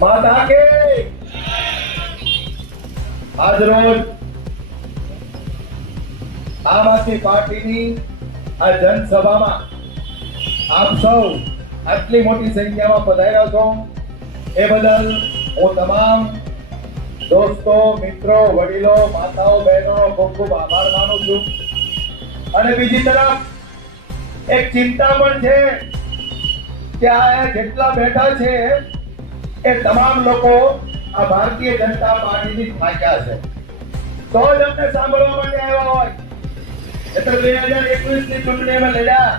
માતા કે આજ રોજ આમ આદમી પાર્ટીની આ જનસભામાં આપ સૌ આટલી મોટી સંખ્યામાં પધાર્યા છો એ બદલ હું તમામ દોસ્તો, મિત્રો, વડીલો, માતાઓ, બહેનોનો ખૂબ ખૂબ આભાર માનું છું. અને બીજી તરફ એક ચિંતા પણ છે કે આ જેટલા બેઠા છે એ તમામ લોકો આ ભારતીય જનતા પાર્ટીથી થાક્યા છે, તો જ અમને સાંભળવા માટે આવ્યા હોય. એટલે 2021 ની ચૂંટણીમાં લડ્યા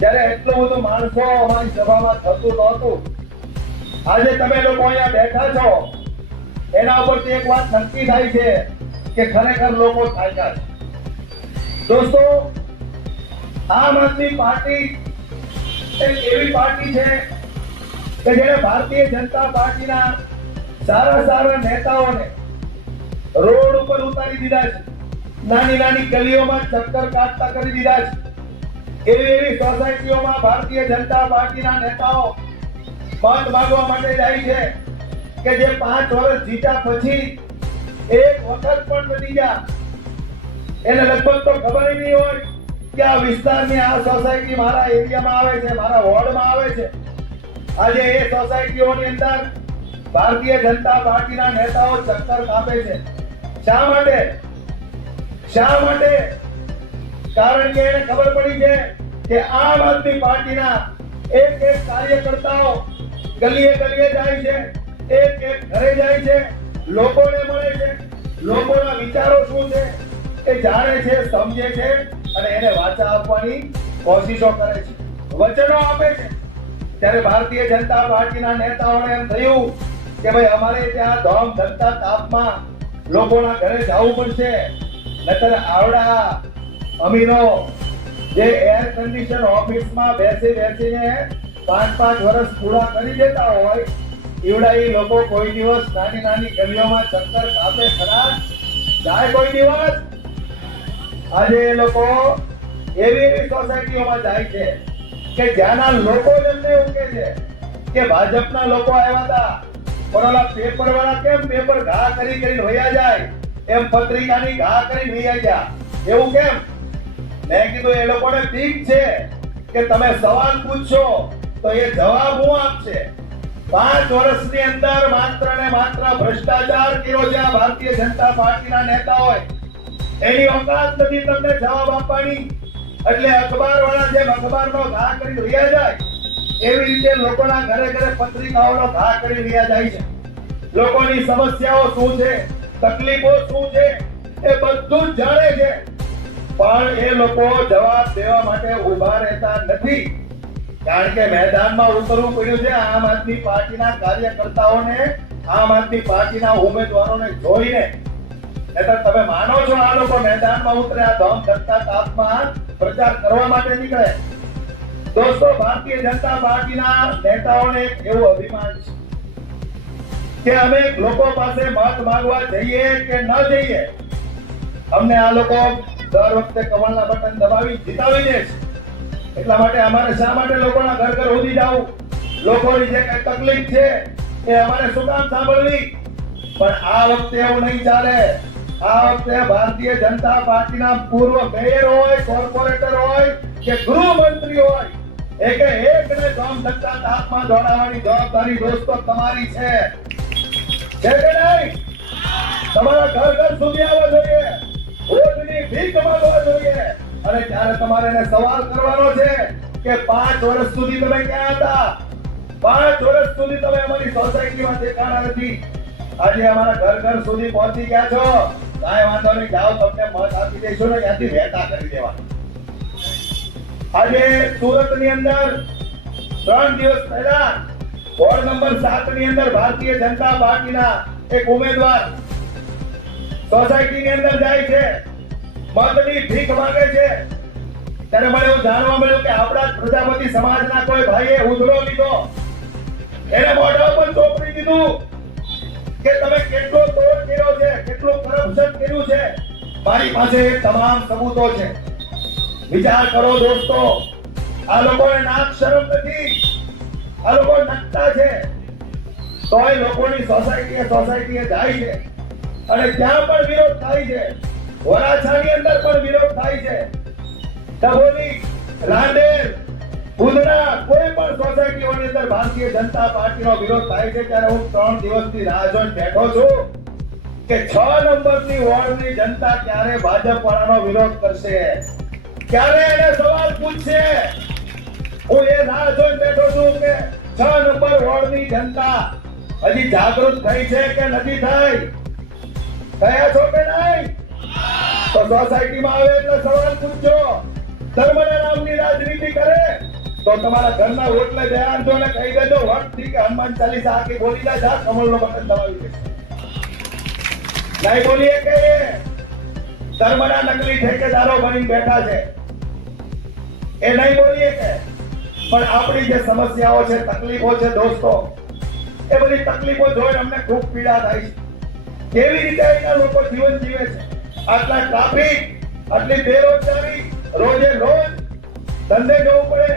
જ્યારે એટલું બધું માણસો અમારી સભામાં થતું નહોતું. આજે તમે લોકો અહીંયા બેઠા છો એના ઉપરથી એક વાત નક્કી થાય છે કે ખરેખર લોકો થાક્યા છે. દોસ્તો, આમ આદમી પાર્ટી એક એવી પાર્ટી છે કે જેણે ભારતીય જનતા પાર્ટીના સારા નેતાઓને રોડ ઉપર ઉતારી દીધા છે, નાની નાની ગલીઓમાં ચક્કર કાઢતા કરી દીધા છે. એવી સોસાયટીઓમાં ભારતીય જનતા પાર્ટીના નેતાઓ મત માંગવા માટે જાય છે કે જે 5 વર્ષ જીત્યા પછી એક વખત પણ નથી ગયા. એને લગભગ તો ખબર નહીં હોય કે આ વિસ્તારની આ સોસાયટી મારા એરિયામાં આવે છે, મારા વોર્ડમાં આવે છે. આજે એ સોસાયટીઓની અંદર ભારતીય જનતા પાર્ટીના નેતાઓ ચક્કર કાપે છે. શા માટે? કારણ કે એને ખબર પડી છે કે આમ આદમી પાર્ટીના એક કાર્યકર્તાઓ ગલીએ જાય છે, એક ઘરે જાય છે, લોકોને મળે છે, લોકોના વિચારો શું છે એ જાણે છે, સમજે છે અને એને વાચા આપવાની કોશિશો કરે છે, વચનો આપે છે. ત્યારે ભારતીય જનતા પાર્ટીના નેતાઓને એમ થયું કે ભાઈ અમારે ત્યાં ધોમ ધકતા તાપમાં લોકોના ઘરે જવું પડશે, નકર આવડા અમીરો જે એર કન્ડિશન ઓફિસમાં બેસીને 5 વર્ષ પૂરા કરી દેતા હોય એવડા એ લોકો કોઈ દિવસ નાની ગલીઓમાં ચક્કર કાપે ખરા? જાય કોઈ દિવસ? આજે એ લોકો એવી સોસાયટીઓમાં જાય છે કે જ્યાંના લોકો એમને એવું કહે છે કે ભાજપના લોકો આવ્યા હતા પણ ઓલા પેપર વાળા કેમ પેપર ઘા કરીને વયા જાય એમ પત્રિકાની ઘા કરીને વયા ગયા, એવું કેમ? મેં કીધું એ લોકોને ઠીક છે કે તમે સવાલ પૂછશો તો એ જવાબ હું આપશે. 5 વર્ષની અંદર માત્ર ને માત્ર ભ્રષ્ટાચાર કર્યો છે આ ભારતીય જનતા પાર્ટીના નેતાઓએ. એની ઓકાત નથી તમને જવાબ આપવાની. એટલે અખબાર વાળા જેમ અખબારનો ઘા કરી રહ્યા જાય એવી રીતે લોકોના ઘરે પત્રિકાઓનો ઘા કરી રહ્યા જાય છે. લોકોની સમસ્યાઓ શું છે, તકલીફો શું છે એ બધું જ જાણે છે, પણ એ લોકો જવાબ દેવા માટે ઉભા રહેતા નથી. કારણ કે મેદાનમાં ઉતરવું પડ્યું છે આમ આદમી પાર્ટીના કાર્યકર્તાઓને, આમ આદમી પાર્ટીના ઉમેદવારોને જોઈને. નહીંતર તમે માનો છો આ લોકો મેદાનમાં ઉતરે આ ધોમ ધકતા તાપમાં પ્રચાર કરવા માટે નીકળે? દોસ્તો, ભારતીય જનતા પાર્ટીના નેતાઓને એવું અભિમાન છે કે અમે લોકો પાસે મત માંગવા જઈએ કે ન જઈએ, અમને આ લોકો દર વખતે કમળના બટન દબાવી જીતાવી દે છે. એટલા માટે અમારે શા માટે લોકોના ઘર સુધી જવું? લોકોની જે કઈ તકલીફ છે એ અમારે શું કામ સાંભળવી? પણ આ વખતે એવું નહીં ચાલે. આ વખતે ભારતીય જનતા પાર્ટીના પૂર્વ મેયર હોય, કોર્પોરેટર હોય કે ગૃહમંત્રી હોય, એકને ધોમ ધકતા તાપમાં દોડાવવાની જવાબદારી દોસ્તો તમારી છે કે નહીં? તમારા ઘર સુધી આવવા જોઈએ, રોજની ભીખ માંગવા જોઈએ અને ત્યારે તમારે એને સવાલ કરવાનો છે કે 5 વર્ષ સુધી તમે ક્યાં હતા? 5 વર્ષ સુધી તમે અમારી સોસાયટીમાં દેખાણા નથી. આજે અમારા ઘર સુધી પહોંચી ગયા છો, કાંઈ વાંધો નહીં, જાઓ તમને મત આપી દઈશું ને ત્યાંથી વહેતા કરી દેવાનું. આજે સુરતની અંદર 3 દિવસ પહેલા વોર્ડ નંબર 7 ની અંદર ભારતીય જનતા પાર્ટીના એક ઉમેદવાર સોસાયટીની અંદર જાય છે, મતની ભીખ માંગે છે. ત્યારે મને એવું જાણવા મળ્યું કે આપણા પ્રજાપતિ સમાજના કોઈ ભાઈએ ઉધડો લીધો, એને મોઢા ઉપર ચોપડી દીધું કે તમે કેટલો તોડ કર્યો છે, કેટલું કરપ્શન કર્યું છે. મારી પાસે તમામ સબૂતો છે. વિચાર કરો દોસ્તો, આ લોકોને નાક શરમ નથી, આ લોકો નકતા છે. તોય લોકોની સોસાયટીએ જાય છે અને ત્યાં પણ વિરોધ થાય છે. વરાછાની અંદર પણ વિરોધ થાય છે. ડભોલી, રાંદેર, ઉધના કોઈ પણ સોસાયટીઓની અંદર ભારતીય જનતા પાર્ટીનો વિરોધ થાય છે ત્યારે હું 3 દિવસથી રાહ જોઈને બેઠો છું કે 6 નંબરની વોર્ડની જનતા ક્યારે ભાજપ વાળાનો વિરોધ કરશે, ક્યારે એને સવાલ પૂછશે. હું એ રાહ જોઈને બેઠો છું કે 6 નંબર વોર્ડની જનતા હજી જાગૃત થઈ છે કે નથી થઈ, થયા છો કે નહીં? તો સોસાયટીમાં આવે એટલે સવાલ પૂછજો. ધર્મના નામની રાજનીતિ કરે તો તમારા ઘરના રોટલે ધ્યાન જો ને કહી દેજો વખતથી કે હનુમાન ચાલીસા આખી બોલી જા, કમળનો બટન દબાવી દે. નહીં બોલીએ કે ધર્મના નકલી ઠેકેદારો બની બેઠા છે એ નહીં બોલીએ કે. પણ આપણી જે સમસ્યાઓ છે, તકલીફો છે દોસ્તો, એ બધી તકલીફો જોઈને અમને ખૂબ પીડા થાય છે. કેવી રીતે અહીંના લોકો જીવન જીવે છે, આટલા ટ્રાફિક, આટલી બેરોજગારી, રોજે રોજ ધંધે જવું પડે.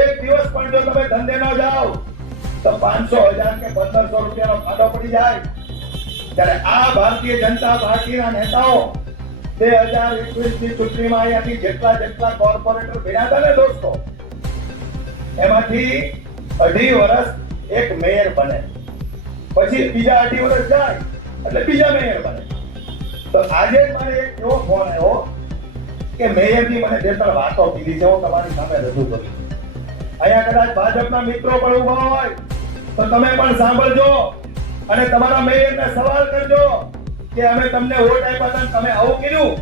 એક દિવસ પણ જો તમે ધંધે ન જાઓ તો 500, 1000 કે 1500 રૂપિયાનો ખાડો પડી જાય. ત્યારે આ ભારતીય જનતા પાર્ટીના નેતાઓ 2021ની ચૂંટણીમાં અહીંયાથી જેટલા કોર્પોરેટર ભેગા હતા ને દોસ્તો, એમાંથી 2.5 વર્ષ એક મેયર બને, પછી બીજા 2.5 વર્ષ જાય એટલે બીજા મેયર બને. તો આજે મને એક એવો ફોન આવ્યો કે મેયરની મને 2-3 વાતો કીધી છે, હું તમારી સામે રજૂ કરું. અહીંયા કદાચ ભાજપના મિત્રો પણ ઉભા હોય તો તમે પણ સાંભળજો અને તમારા મેયરને સવાલ કરજો કે અમે તમને વોટ આપ્યા હતા, તમે આવું કીધું.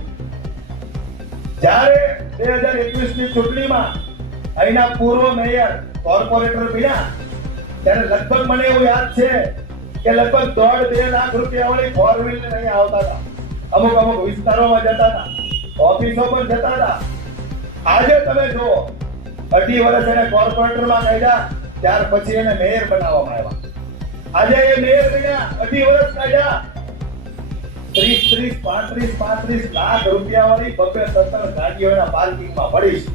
જ્યારે 2021ની ચૂંટણીમાં અહીંના પૂર્વ મેયર, કોર્પોરેટર બન્યા ત્યારે લગભગ મને એવું યાદ છે કે લગભગ 1.5-2 લાખ રૂપિયા વાળી 4 વ્હીલર અહીંયા આવતા હતા. અમુક વિસ્તારોમાં જતા હતા, ઓફિસો પર જતા હતા. આજે તમે જુઓ 2.5 વર્ષ એને કોર્પોરેટરમાં કાઢ્યા, ત્યાર પછી એને મેયર બનાવવામાં આવ્યા. આજે એ મેયર બન્યા, 2.5 વર્ષ કાઢ્યા, 30-35 લાખ રૂપિયા વાળી 2-3 ગાડીઓ એના પાર્કિંગમાં પડી છે.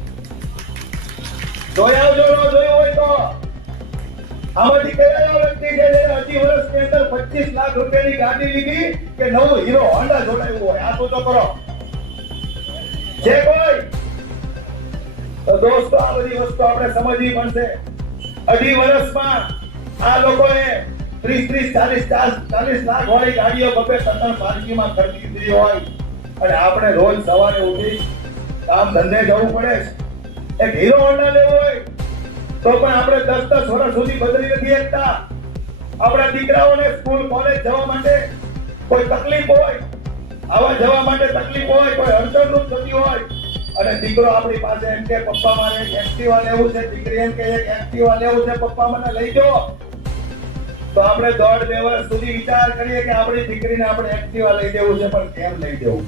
જોઈ આવજો, ન જોયું હોય તો. આમાંથી કયા વ્યક્તિ છે જેને 2.5 વર્ષની અંદર 25 લાખ રૂપિયાની ગાડી લીધી કે નવું હીરો હોન્ડા જોડાયું હોય? આ તો કરો છે કોઈ? તો દોસ્તો આ બધી વસ્તુ આપણે સમજવી પડશે. 2.5 વર્ષમાં આ લોકોએ 30-40 લાખ વાળી ગાડીઓ 2-3 પાર્કિંગમાં ખરીદી દીધી હોય અને આપણે રોજ સવારે ઉઠી કામ ધંધે જવું પડે. એક હીરો હોન્ડા લેવો હોય તો પણ આપણે 10 વર્ષ સુધી બદલી નથી શકતા. આપણા દીકરાઓને સ્કૂલ, કોલેજ જવા માટે કોઈ તકલીફ હોય, આવવા જવા માટે તકલીફ હોય, કોઈ અડચણરૂપ થતી હોય અને દીકરો આપણી પાસે એમ કે પપ્પા મારે એક એક્ટિવા લેવું છે, દીકરી એમ કે એક એક્ટિવા લેવું છે, પપ્પા મને લઈ જાઓ. તો આપણે 1.5-2 વર્ષ સુધી વિચાર કરીએ કે આપણી દીકરીને આપણે એક્ટિવા લઈ દેવું છે, પણ કેમ લઈ દેવું?